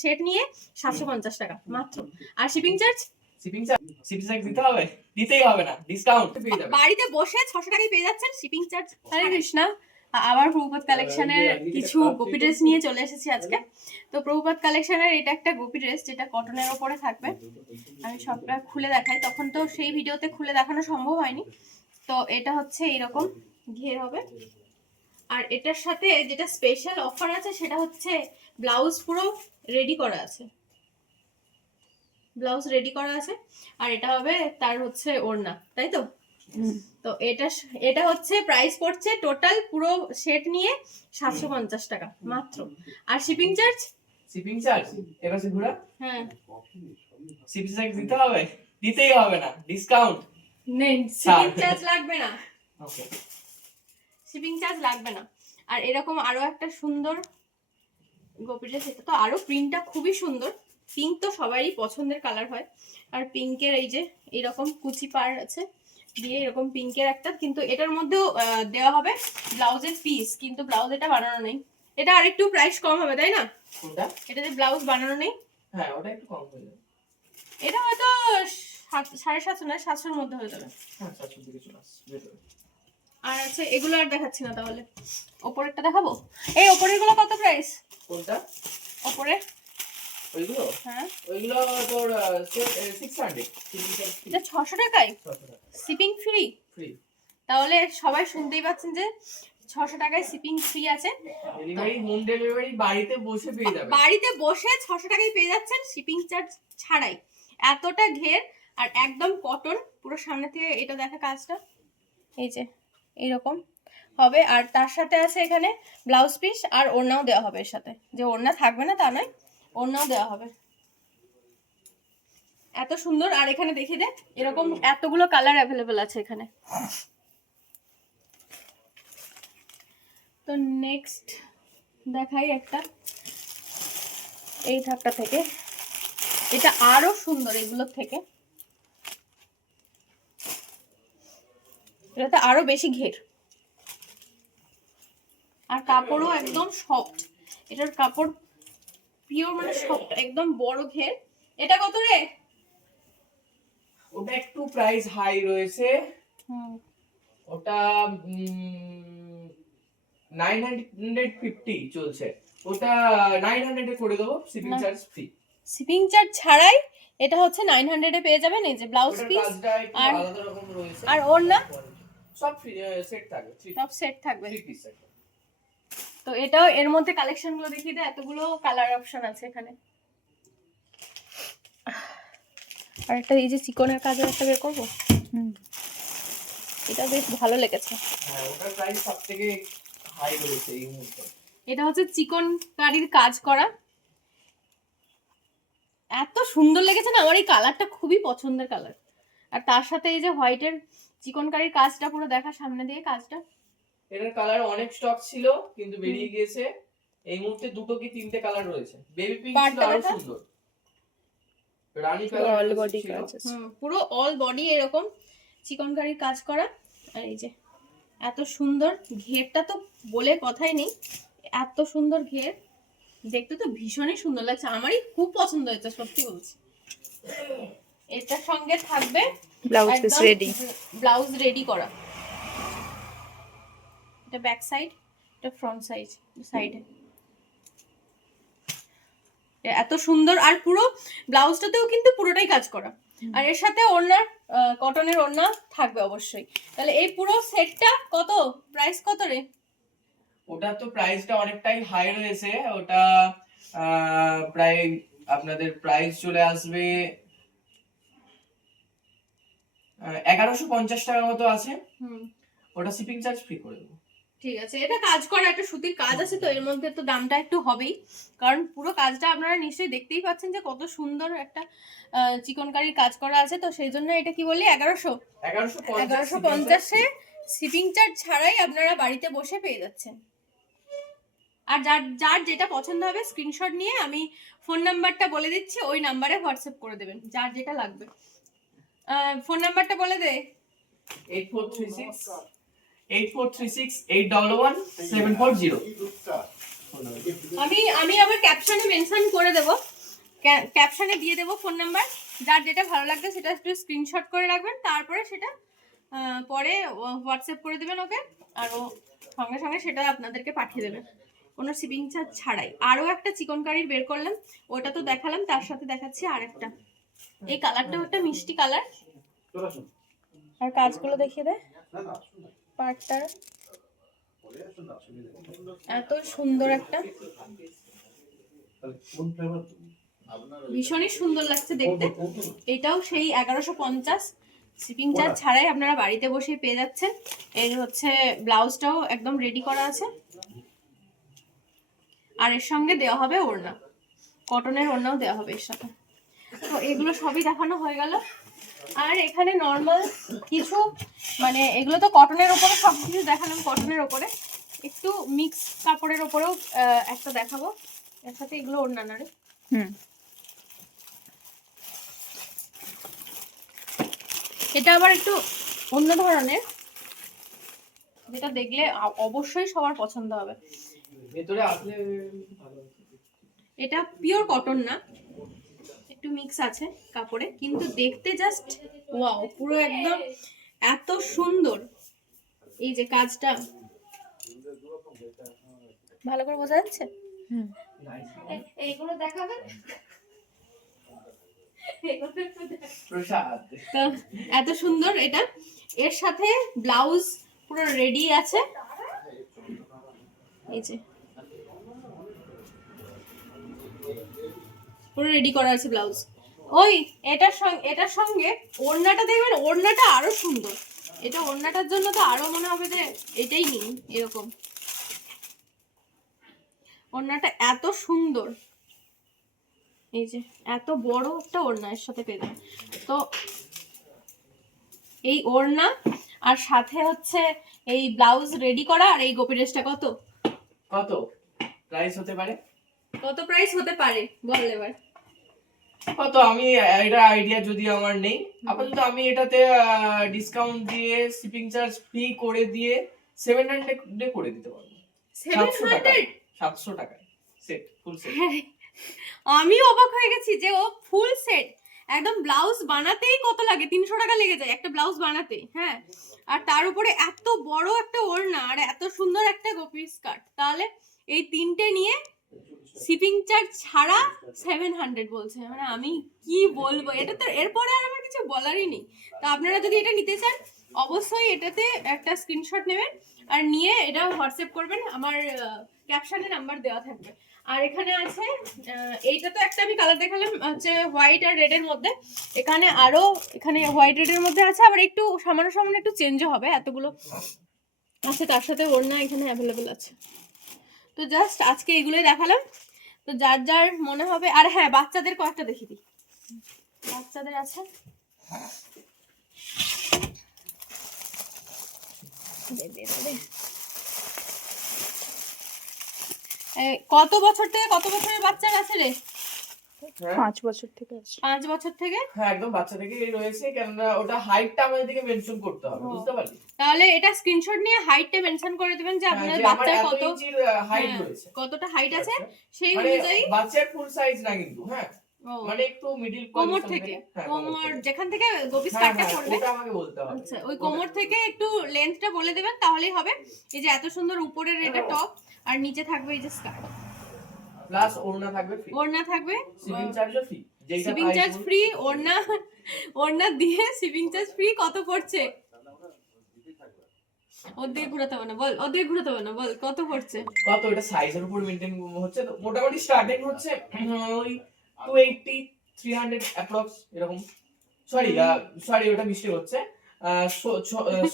Set নিয়ে 750 টাকা মাত্র। আর শিপিং চার্জ দিতে হবে, দিতেই হবে না, ডিসকাউন্ট পেয়ে যাবেন। বাড়িতে বসে 600 টাকায় পেয়ে যাচ্ছেন শিপিং চার্জ। হরে কৃষ্ণা, আবার প্রভুপাত কালেকশনের কিছু গোপী ড্রেস নিয়ে চলে এসেছি আজকে। তো প্রভুপাত কালেকশনের এটা একটা গোপী ড্রেস যেটা কটনের ওপরে থাকবে। আমি সবটা খুলে দেখাই, তখন তো সেই ভিডিওতে খুলে দেখানো সম্ভব হয়নি। তো এটা হচ্ছে এরকম ঘের হবে, আর এটার সাথে যেটা স্পেশাল অফার আছে সেটা হচ্ছে ব্লাউজ পুরো রেডি করা আছে, ব্লাউজ রেডি করা আছে। আর এটা হবে তার হচ্ছে ওড়না, তাই তো? তো এটা হচ্ছে প্রাইস পড়ছে টোটাল পুরো সেট নিয়ে 750 টাকা মাত্র। আর শিপিং চার্জ এবার সে ঘোরা, হ্যাঁ শিপিং চার্জ দিতে হবে, দিতেই হবে না, ডিসকাউন্ট নেই, শিপিং চার্জ লাগবে না, ওকে, শিপিং চার্জ লাগবে না। আর এরকম আরো একটা সুন্দর গোপী ড্রেস, এটা তো আরো প্রিন্টটা খুবই সুন্দর। পিঙ্ক তো সবারই পছন্দের কালার হয়। আর পিঙ্কের এই যে এরকম কুচি পার আছে দিয়ে এরকম পিঙ্কের একটা, কিন্তু এটার মধ্যেও দেওয়া হবে ব্লাউজের পিস, কিন্তু ব্লাউজ এটা বানানো নেই। এটা আরেকটু প্রাইস কম হবে তাই না? কোনটা? এটা যে ব্লাউজ বানানো নেই, হ্যাঁ ওটা একটু কম হয়ে যাবে। এটা হয়তো 750 না 700 মধ্যে হয়ে যাবে। হ্যাঁ 700 দিকে চলে আসবে। আর আছে এগুলো আর দেখাচ্ছি না, তাহলে ওপরেরটা দেখাবো। এই ওপরের গুলো কত প্রাইস? কোনটা? ওপরে ওইগুলো? হ্যাঁ ওইগুলো তোর 600, এটা 600 টাকায় 600 টাকা শিপিং ফ্রি। ফ্রি। তাহলে সবাই শুনতেই পাচ্ছেন যে 600 টাকায় শিপিং ফ্রি আছে। ডেলিভারি, হোম ডেলিভারি বাড়িতে বসে পেয়ে যাবেন। বাড়িতে বসে 600 টাকায় পেয়ে যাচ্ছেন শিপিং চার্জ ছাড়াই। এতটা ঘের আর একদম কটন, পুরো সামনে থেকে এটা দেখা কাজটা এই যে এইরকম হবে। আর তার সাথে আছে এখানে ব্লাউজ পিস আর ওড়নাও দেওয়া হবে এর সাথে, যে ওড়না থাকবে না তা নয়, ওড়নাও দেওয়া হবে। এত সুন্দর। আর এখানে দেখিয়ে দে, এরকম এতগুলো কালার অ্যাভেলেবেল আছে এখানে। তো নেক্সট দেখাই একটা, এই থাকটা থেকে, এটা আরো সুন্দর এগুলোর থেকে, এটাতে আরো বেশি ঘের আর কাপড়ও একদম সফট। এটার কাপড় পিওর মানে সফট, একদম বড় ঘের। এটা কত রে? ওটা একটু প্রাইস হাই রয়েছে, ওটা 950 চলছে, ওটা 900 এ করে দেবো, shipping charge free. Shipping charge ছাড়াই এটা হচ্ছে 900 এ পেয়ে যাবেন। এই যে ব্লাউজ পিস আর আলাদা রকম রয়েছে, আর ওড়না সব সেট থাকবে, সব সেট থাকবে। 3 পিস সেট। তো এটাও এর মধ্যে কালেকশন গুলো দেখিয়ে দেয়, এতগুলো কালার অপশন আছে এখানে। আর একটা এই যে চিকনের কাজের একটা বের করবো, এটা বেশ ভালো লেগেছে। হ্যাঁ ওটার প্রাইস সবথেকে হাই রয়েছে এই মুহূর্তে। এটা হচ্ছে চিকন কারির কাজ করা, এত সুন্দর লেগেছে না আমার, এই কালারটা খুবই পছন্দের কালার। আর তার সাথে এই যে হোয়াইটের চিকন কারির কাজটা পুরো দেখা সামনে দিয়ে কাজটা। এটার কালার অনেক স্টক ছিল কিন্তু বেরিয়ে গিয়েছে, এই মুহূর্তে দুটো কি তিনটে কালার রয়েছে। বেবি পিঙ্ক ছিল আরো সুন্দর, রানী কালার অল বডি কাজ আছে, পুরো অল বডি এরকম চিকন কারির কাজ করা। আর এই যে এত সুন্দর ঘেরটা তো বলে কথাই নেই, এত সুন্দর ঘের, দেখতে তো ভীষণই সুন্দর লাগছে, আমারই খুব পছন্দ হয়েছে সত্যি বলছি। এটার সঙ্গে থাকবে blouse piece ready, blouse ready করা। এটা ব্যাক সাইড, এটা ফ্রন্ট সাইডে এত সুন্দর। আর পুরো ব্লাউজটাতেও কিন্তু পুরোটাই কাজ করা, আর এর সাথে ওড়নার কটনের ওড়না থাকবে অবশ্যই। তাহলে এই পুরো সেটটা কত প্রাইস কত রে? ওটা তো প্রাইসটা অনেকটাই হাই রয়েছে, ওটা প্রায় আপনাদের প্রাইস চলে আসবে 1150 টাকার মতো আছে। ওটা শিপিং চার্জ ফ্রি করে দেবো। ঠিক আছে, এটা কাজ করা একটা সুতির কাজ আছে তো এর মধ্যে তো দামটা একটু হবেই, কারণ পুরো কাজটা আপনারা নিশ্চয়ই দেখতেই পাচ্ছেন যে কত সুন্দর একটা চিকনকারির কাজ করা আছে। তো সেই জন্য এটা কি বলি 1150-এ শিপিং চার্জ ছাড়াই আপনারা বাড়িতে বসে পেয়ে যাচ্ছেন। আর যার যেটা পছন্দ হবে স্ক্রিনশট নিয়ে আমি ফোন নাম্বারটা বলে দিচ্ছি, ওই নাম্বারে হোয়াটসঅ্যাপ করে দেবেন যার যেটা লাগবে। ফোন নাম্বারটা বলে দে। 8436 811 740। আমি আবার ক্যাপশনে মেনশন করে দেব, ক্যাপশনে দিয়ে দেব ফোন নাম্বার, যার যেটা ভালো লাগবে সেটা একটু স্ক্রিনশট করে রাখবেন, তারপরে সেটা পরে হোয়াটসঅ্যাপ করে দেবেন ওকে, আর ও সঙ্গে সঙ্গে সেটা আপনাদেরকে পাঠিয়ে দেবে কোনো শিপিং চার্জ ছাড়াই। আরও একটা চিকন কারির বের করলাম, ওটা তো দেখালাম, তার সাথে দেখাচ্ছি আরেকটা। এই কালারটাও একটা মিষ্টি কালার, আর কাজগুলো দেখিয়ে দেয় পার্টটা এত সুন্দর, একটা ভীষণই সুন্দর লাগছে দেখতে। এটাও সেই 1150 শিপিং চার্জ ছাড়াই আপনারা বাড়িতে বসে পেয়ে যাচ্ছেন। এর হচ্ছে ব্লাউজটাও একদম রেডি করা আছে, আর এর সঙ্গে দেওয়া হবে ওড়না, কটনের ওড়নাও দেওয়া হবে এর সাথে। তো এগুলো সবই দেখানো হয়ে গেল। আর এখানে নর্মাল কিছু, মানে এগুলো তো কটনের ওপরে সব কিছু দেখালাম, কটনের ওপরে একটু মিক্স কাপড়ের ওপরেও একটা দেখাবো, এর সাথে এগুলো ওড়না না রে। এটা আবার একটু অন্য ধরনের, যেটা দেখলে অবশ্যই সবার পছন্দ হবে। ভেতরে আসলে ভালো। এটা পিওর কটন না, একটু মিক্স আছে কাপড়ে, কিন্তু দেখতে জাস্ট ওয়াও, পুরো একদম এত সুন্দর। এই যে কাজটা ভালো করে বোঝা যাচ্ছে। এইগুলো দেখাবেন, তো এত সুন্দর এটা। এর সাথে ব্লাউজ পুরো রেডি আছে, এই যে পুরো রেডি করা আছে ব্লাউজ। ওই এটার সঙ্গে ওড়নাটা দেখবেন, ওড়নাটা আরো সুন্দর। এটা ওড়নাটার জন্য তো আরো মনে হবে যে এটাই নিই, এরকম ওড়নাটা এত সুন্দর। এই যে এত বড় একটা ওড়না এর সাথে পেয়ে যাবেন। তো এই ওড়না আর সাথে হচ্ছে এই ব্লাউজ রেডি করা, আর এই গোপী ড্রেসটা কত কত প্রাইস হতে পারে? কত প্রাইস হতে পারে বল এবার। কত, আমি এটা আইডিয়া যদি আমার নেই, আপাতত আমি এটাতে ডিসকাউন্ট দিয়ে শিপিং চার্জ ফ্রি করে দিয়ে 700 করে দিতে পারবো। 700 টাকায় সেট, ফুল সেট। আমি অবাক হয়ে গেছি যে ও ফুল সেট একদম, ব্লাউজ বানাতেই কত লাগে, 300 টাকা লেগে যায় একটা ব্লাউজ বানাতে, হ্যাঁ, আর তার উপরে এত বড় একটা ওড়না আর এত সুন্দর একটা গোপী স্কার্ট, তাহলে এই তিনটে নিয়ে শিপিং চার্জ ছাড়া 700 বলছে। মানে আমি কি বলবো, এটা তো এরপরে আর আমার কিছু বলারই নেই। তো আপনারা যদি এটা নিতে চান অবশ্যই এটাতে একটা স্ক্রিনশট নেবেন, আর নিয়ে এটা হোয়াটসঅ্যাপ করবেন, আমার ক্যাপশনে নাম্বার দেওয়া থাকবে। আর এখানে আছে এইটা তো একটা আমি কালার দেখালাম হচ্ছে হোয়াইট আর রেড এর মধ্যে, এখানে আরো এখানে হোয়াইট রেড এর মধ্যে আছে, আবার একটু সামান্য সামান্য একটু চেঞ্জও হবে, এতগুলো আছে। তার সাথে ওড়না এখানে অ্যাভেলেবেল আছে। তো জাস্ট আজকে এগুলোই দেখালাম। তো যার যার মনে হবে, আর হ্যাঁ বাচ্চাদের কয়েকটা দেখিয়ে দিই, বাচ্চাদের আছে কত বছর থেকে কত বছরের বাচ্চার আছে রে? 5 বছর থেকে আছে। 5 বছর থেকে, হ্যাঁ একদম বাচ্চা থেকেই রয়েছে, কেননা ওটা হাইটটা আমাদেরকে মেনশন করতে হবে, বুঝতে পারলি? তাহলে এটা স্ক্রিনশট নিয়ে হাইটটা মেনশন করে দিবেন যে আপনার বাচ্চার কত হাইট রয়েছে, কতটা হাইট আছে সেই মানে অনুযায়ী। বাচ্চার ফুল সাইজ না কিন্তু, হ্যাঁ মানে একটু মিডল কোমর থেকে, কোমর যেখান থেকে গোপী স্কার্টটা পড়বে ওটা আমাকে বলতে হবে। আচ্ছা, ওই কোমর থেকে একটু লেন্থটা বলে দেবেন, তাহলেই হবে। এই যে এত সুন্দর উপরের এটা টপ, আর নিচে থাকবে এই যে স্কার্ট, প্লাস ওড়না থাকবে ফ্রি, ওড়না থাকবে, শিপিং চার্জও ফ্রি। শিপিং চার্জ ফ্রি, ওড়না দিয়ে শিপিং চার্জ ফ্রি। কত পড়ছে? ওদিকে ঘুরাতে হবে না বল, ওদিকে ঘুরাতে হবে না বল, কত পড়ছে? কত, এটা সাইজের উপর মেইনটেইন হচ্ছে, তো মোটামুটি স্টার্টিং হচ্ছে ওই 280 300 অ্যাপ্রক্স এরকম। সরি ওটা মিস্টেক হচ্ছে,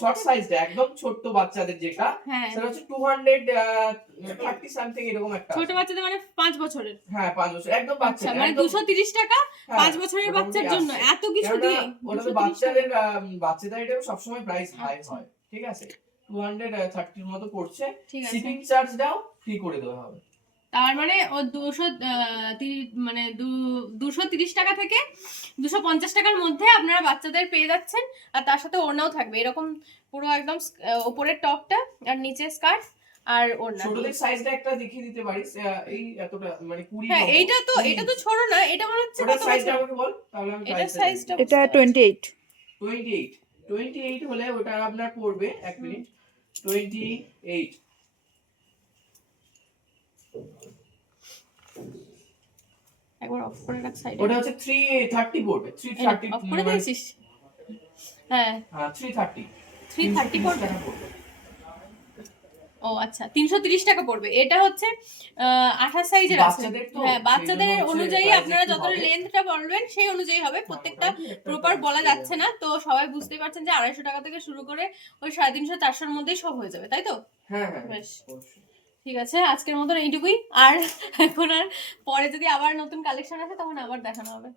শর্ট সাইজটা একদম ছোট বাচ্চাদের যেটা, সেটা হচ্ছে 230 সামথিং এরকম একটা। ছোট বাচ্চাদের মানে 5 বছরের? হ্যাঁ 5 বছর একদম বাচ্চা, মানে 230 টাকা 5 বছরের বাচ্চার জন্য, এত কিছু দিয়ে। ওটা তো বাচ্চাদের এটা সব সময় প্রাইস হাই হয়, ঠিক আছে? 230 এর মতো পড়ছে, শিপিং চার্জটাও ফ্রি করে দেওয়া হবে। তার মানে ও 230 টাকা থেকে 250 টাকার মধ্যে আপনারা বাচ্চাদের পেয়ে যাচ্ছেন, আর তার সাথে ওড়নাও থাকবে এরকম পুরো একদম উপরের টপটা আর নিচে স্কার্ট, আর ওড়না। ছোটদের সাইজটা একটা দেখিয়ে দিতে পারিস, এই এতটা মানে 20। হ্যাঁ এটা তো ছোট না, এটা মনে হচ্ছে ওটা কত সাইজটা বছর? আমাকে বল তাহলে আমি এটা সাইজটা এটা 28। 28 হলে ওটা আপনার পড়বে, এক মিনিট, 28 একবার অফ করে রাখ সাইডে। ওটা হচ্ছে 330 পড়বে, 330 অফ করে দিয়েছিস? হ্যাঁ 330 330 পড়বে। ও আচ্ছা 330 টাকা পড়বে। এটা হচ্ছে 28 সাইজের আছে। বাচ্চাদের তো, হ্যাঁ বাচ্চাদের সেই জন্য হচ্ছে অনুযায়ী price আপনারা একটু যতটা হবে। লেন্থটা বলবেন সেই অনুযায়ী হবে, প্রত্যেকটা প্রপার বলা যাচ্ছে না। তো সবাই বুঝতেই পারছেন যে 250 টাকা থেকে শুরু করে ওই 350 400 মধ্যেই সব হয়ে যাবে, তাই তো? হ্যাঁ হ্যাঁ বেশ অবশ্যই। ঠিক আছে, আজকের মতন এইটুকুই। আর এখন আর পরে যদি আবার নতুন কালেকশন আসে তখন আবার দেখানো হবে।